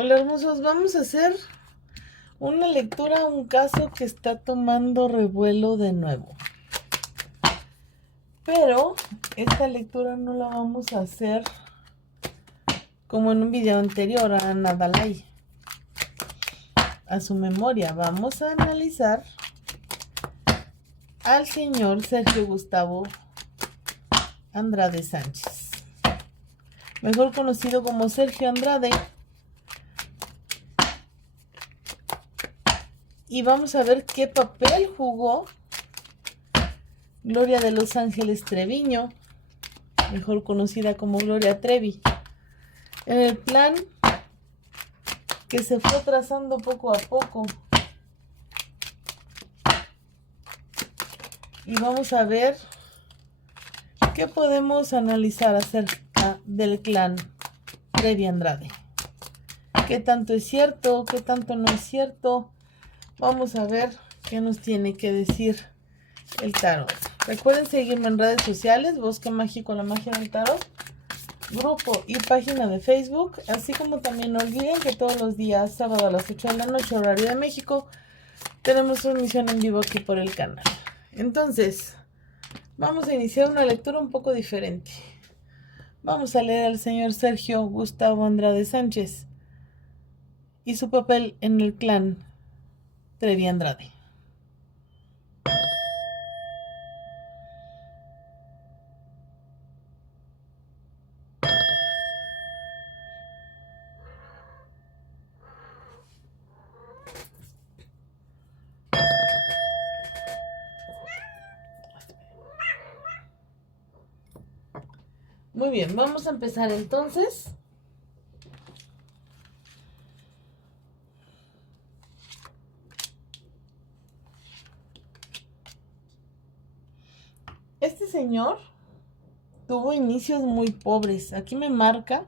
Hola hermosos, vamos a hacer una lectura, un caso que está tomando revuelo de nuevo. Pero esta lectura no la vamos a hacer como en un video anterior a Nadalai, a su memoria. Vamos a analizar al señor Sergio Gustavo Andrade Sánchez, mejor conocido como Sergio Andrade. Y vamos a ver qué papel jugó Gloria de Los Ángeles Treviño, mejor conocida como Gloria Trevi, en el plan que se fue trazando poco a poco. Y vamos a ver qué podemos analizar acerca del clan Trevi Andrade. ¿Qué tanto es cierto? ¿Qué tanto no es cierto? Vamos a ver qué nos tiene que decir el tarot. Recuerden seguirme en redes sociales, Bosque Mágico, la magia del tarot, grupo y página de Facebook, así como también no olviden que todos los días, sábado a las 8 de la noche, horario de México, tenemos transmisión en vivo aquí por el canal. Entonces, vamos a iniciar una lectura un poco diferente. Vamos a leer al señor Sergio Gustavo Andrade Sánchez y su papel en el clan Trevi Andrade. Muy bien, vamos a empezar entonces. Este señor tuvo inicios muy pobres. Aquí me marca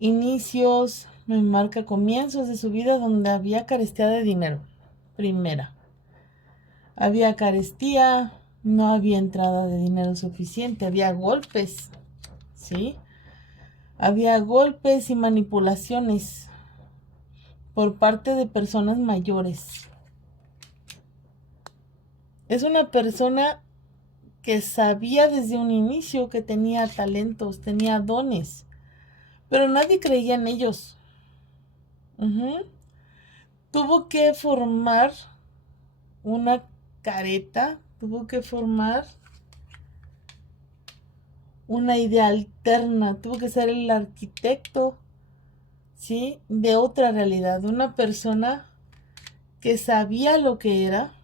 inicios, me marca comienzos de su vida donde había carestía de dinero. Primera, había carestía, no había entrada de dinero suficiente, había golpes, ¿sí? Había golpes y manipulaciones por parte de personas mayores. Es una persona que sabía desde un inicio que tenía talentos, tenía dones, pero nadie creía en ellos. Tuvo que formar una careta, tuvo que formar una idea alterna, tuvo que ser el arquitecto, ¿sí? De otra realidad, una persona que sabía lo que era,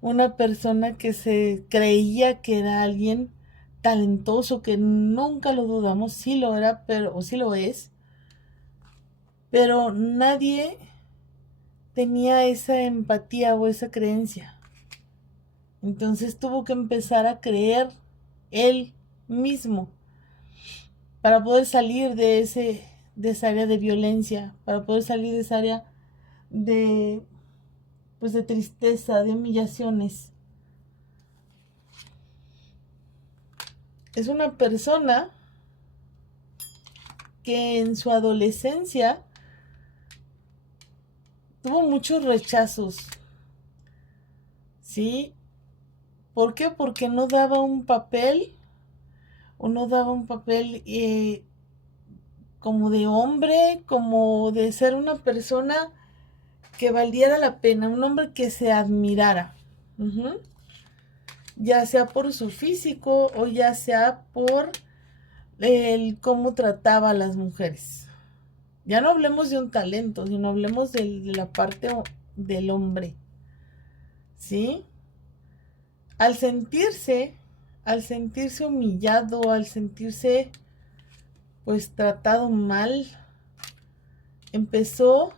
una persona que se creía que era alguien talentoso, que nunca lo dudamos, sí lo era, pero, o sí lo es, pero nadie tenía esa empatía o esa creencia. Entonces tuvo que empezar a creer él mismo para poder salir de esa área de violencia, para poder salir de esa área de, pues, de tristeza, de humillaciones. Es una persona que en su adolescencia tuvo muchos rechazos, ¿sí? ¿Por qué? Porque no daba un papel, o no daba un papel como de hombre, como de ser una persona que valiera la pena, un hombre que se admirara. Ya sea por su físico o ya sea por el cómo trataba a las mujeres. Ya no hablemos de un talento, sino hablemos de la parte del hombre, ¿sí? Al sentirse, al sentirse humillado, al sentirse pues tratado mal, empezó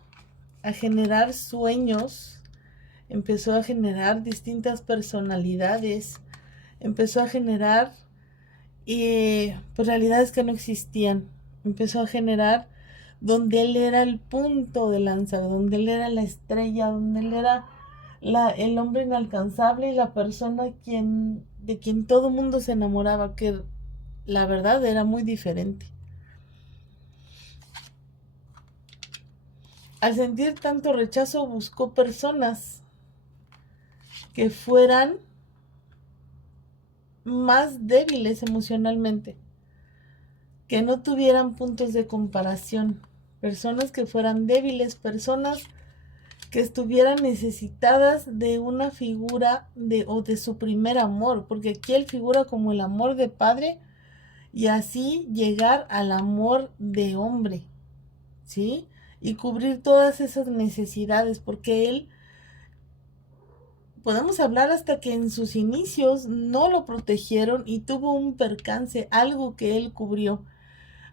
a generar sueños, empezó a generar distintas personalidades, empezó a generar pues realidades que no existían. Empezó a generar donde él era el punto de lanza, donde él era la estrella, donde él era el hombre inalcanzable y la persona de quien todo mundo se enamoraba, que la verdad era muy diferente. al sentir tanto rechazo, buscó personas que fueran más débiles emocionalmente, que no tuvieran puntos de comparación, personas que fueran débiles, personas que estuvieran necesitadas de una figura o de su primer amor, porque aquí él figura como el amor de padre y así llegar al amor de hombre, ¿sí? Y cubrir todas esas necesidades, porque él, podemos hablar hasta que en sus inicios no lo protegieron y tuvo un percance, algo que él cubrió,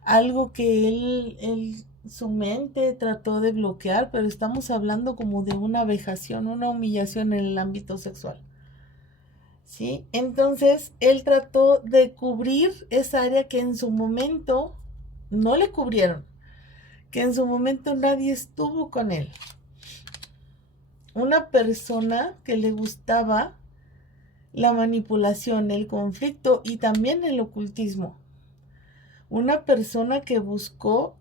algo que su mente trató de bloquear, pero estamos hablando como de una vejación, una humillación en el ámbito sexual, ¿sí? Entonces, él trató de cubrir esa área que en su momento no le cubrieron, que en su momento nadie estuvo con él. Una persona que le gustaba la manipulación, el conflicto y también el ocultismo. Una persona que buscó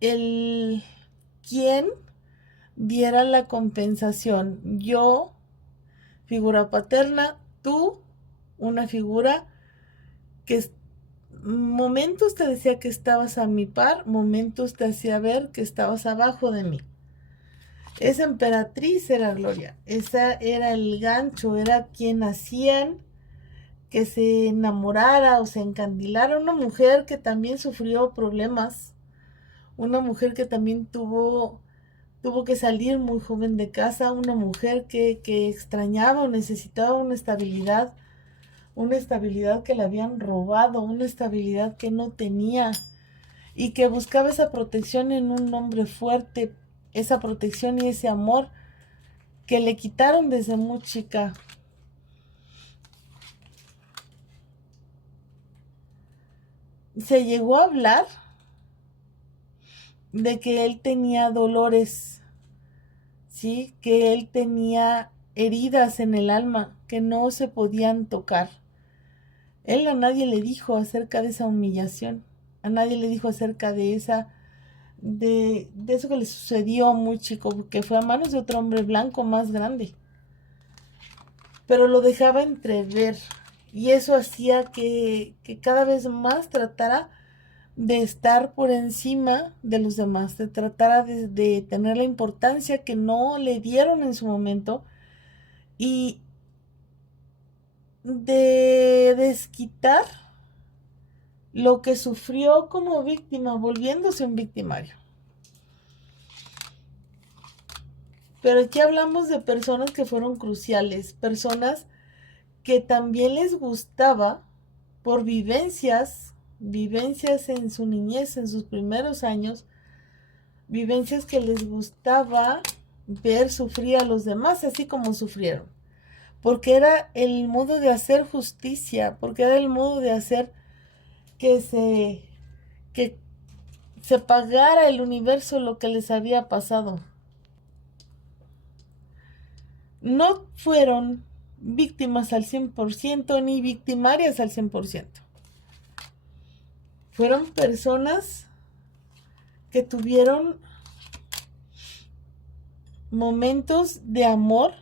el quien diera la compensación. Yo, figura paterna, tú, una figura que momentos te decía que estabas a mi par, momentos te hacía ver que estabas abajo de mí. Esa emperatriz era Gloria, esa era el gancho, era quien hacían que se enamorara o se encandilara. Una mujer que también sufrió problemas, una mujer que también tuvo que salir muy joven de casa, una mujer que extrañaba o necesitaba una estabilidad que le habían robado, una estabilidad que no tenía y que buscaba esa protección en un hombre fuerte, esa protección y ese amor que le quitaron desde muy chica. Se llegó a hablar de que él tenía dolores, ¿sí? Que él tenía heridas en el alma que no se podían tocar. Él a nadie le dijo acerca de esa humillación, a nadie le dijo acerca de eso que le sucedió muy chico, que fue a manos de otro hombre blanco más grande. Pero lo dejaba entrever y eso hacía que cada vez más tratara de estar por encima de los demás, de tratar de tener la importancia que no le dieron en su momento y de desquitar lo que sufrió como víctima, volviéndose un victimario. Pero aquí hablamos de personas que fueron cruciales, personas que también les gustaba por vivencias en su niñez, en sus primeros años, vivencias que les gustaba ver sufrir a los demás así como sufrieron, porque era el modo de hacer justicia, porque era el modo de hacer que se pagara el universo lo que les había pasado. No fueron víctimas al 100% ni victimarias al 100%. Fueron personas que tuvieron momentos de amor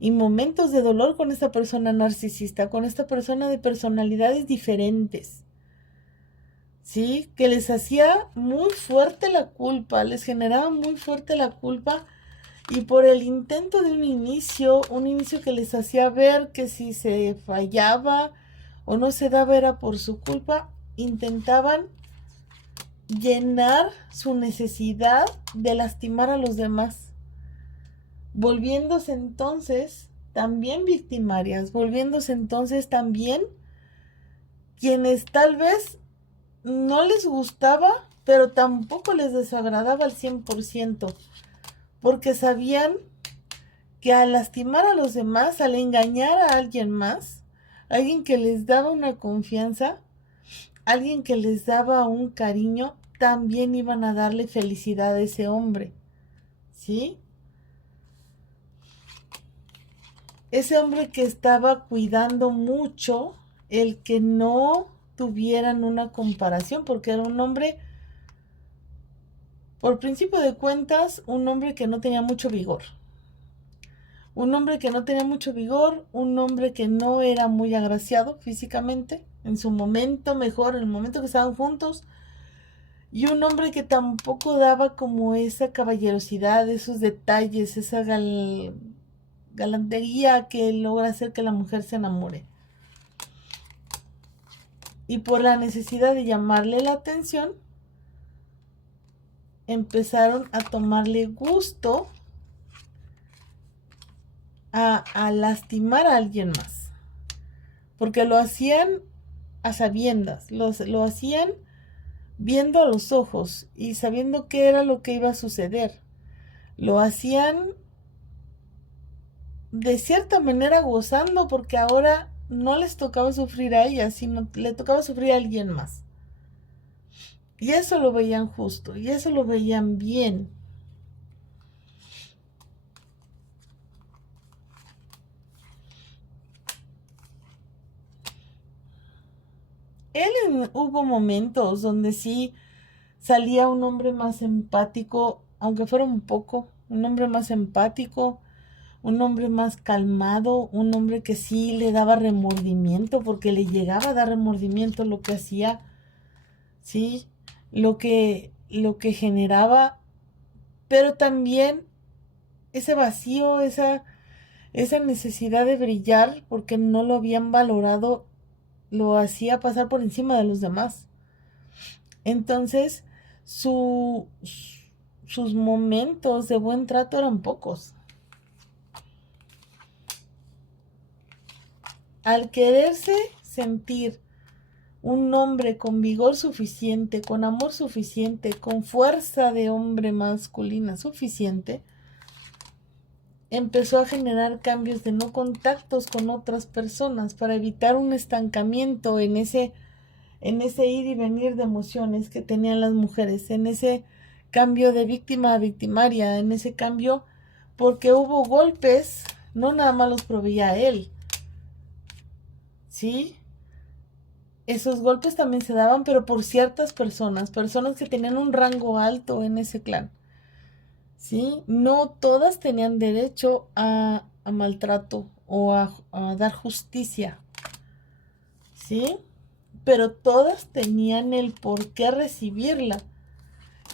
y momentos de dolor con esta persona narcisista, con esta persona de personalidades diferentes, ¿sí? Que les hacía muy fuerte la culpa, les generaba muy fuerte la culpa y por el intento de un inicio que les hacía ver que si se fallaba o no se daba era por su culpa, intentaban llenar su necesidad de lastimar a los demás, volviéndose entonces también victimarias, volviéndose entonces también quienes tal vez no les gustaba, pero tampoco les desagradaba al 100%, porque sabían que al lastimar a los demás, al engañar a alguien más, alguien que les daba una confianza, alguien que les daba un cariño, también iban a darle felicidad a ese hombre, ¿sí? Ese hombre que estaba cuidando mucho el que no tuvieran una comparación, porque era un hombre Por principio de cuentas, un hombre que no tenía mucho vigor. Un hombre que no tenía mucho vigor, un hombre que no era muy agraciado físicamente, en su momento mejor, en el momento que estaban juntos, y un hombre que tampoco daba como esa caballerosidad, esos detalles, esa galantería que logra hacer que la mujer se enamore. Y por la necesidad de llamarle la atención, empezaron a tomarle gusto a lastimar a alguien más. Porque lo hacían a sabiendas, lo hacían viendo a los ojos y sabiendo qué era lo que iba a suceder. Lo hacían de cierta manera gozando porque ahora no les tocaba sufrir a ella, sino le tocaba sufrir a alguien más. Y eso lo veían justo, y eso lo veían bien. Hubo momentos donde sí salía un hombre más empático, aunque fuera un poco, un hombre más empático, un hombre más calmado, un hombre que sí le daba remordimiento, porque le llegaba a dar remordimiento lo que hacía, sí, lo que generaba, pero también ese vacío, esa necesidad de brillar, porque no lo habían valorado, lo hacía pasar por encima de los demás. Entonces, su, sus momentos de buen trato eran pocos. Al quererse sentir un hombre con vigor suficiente, con amor suficiente, con fuerza de hombre masculina suficiente, empezó a generar cambios de no contactos con otras personas para evitar un estancamiento en ese ir y venir de emociones que tenían las mujeres, en ese cambio de víctima a victimaria, en ese cambio, porque hubo golpes, no nada más los proveía él, ¿sí? Esos golpes también se daban, pero por ciertas personas que tenían un rango alto en ese clan, ¿sí? No todas tenían derecho a maltrato o a dar justicia, ¿sí? Pero todas tenían el por qué recibirla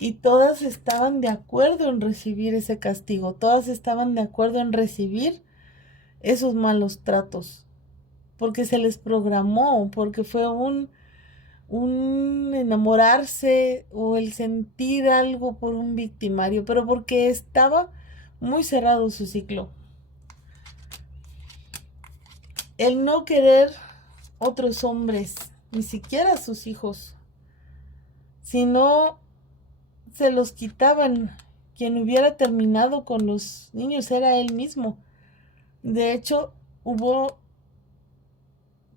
y todas estaban de acuerdo en recibir ese castigo, todas estaban de acuerdo en recibir esos malos tratos, porque se les programó, porque fue un enamorarse o el sentir algo por un victimario, pero porque estaba muy cerrado su ciclo. El no querer otros hombres, ni siquiera sus hijos, sino se los quitaban. Quien hubiera terminado con los niños era él mismo. De hecho, hubo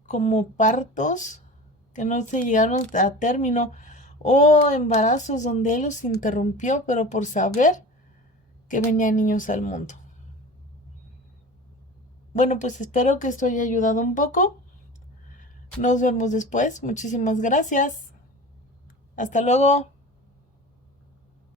como partos que no se llegaron a término o embarazos donde él los interrumpió, pero por saber que venían niños al mundo. Bueno, pues espero que esto haya ayudado un poco. Nos vemos después. Muchísimas gracias. Hasta luego.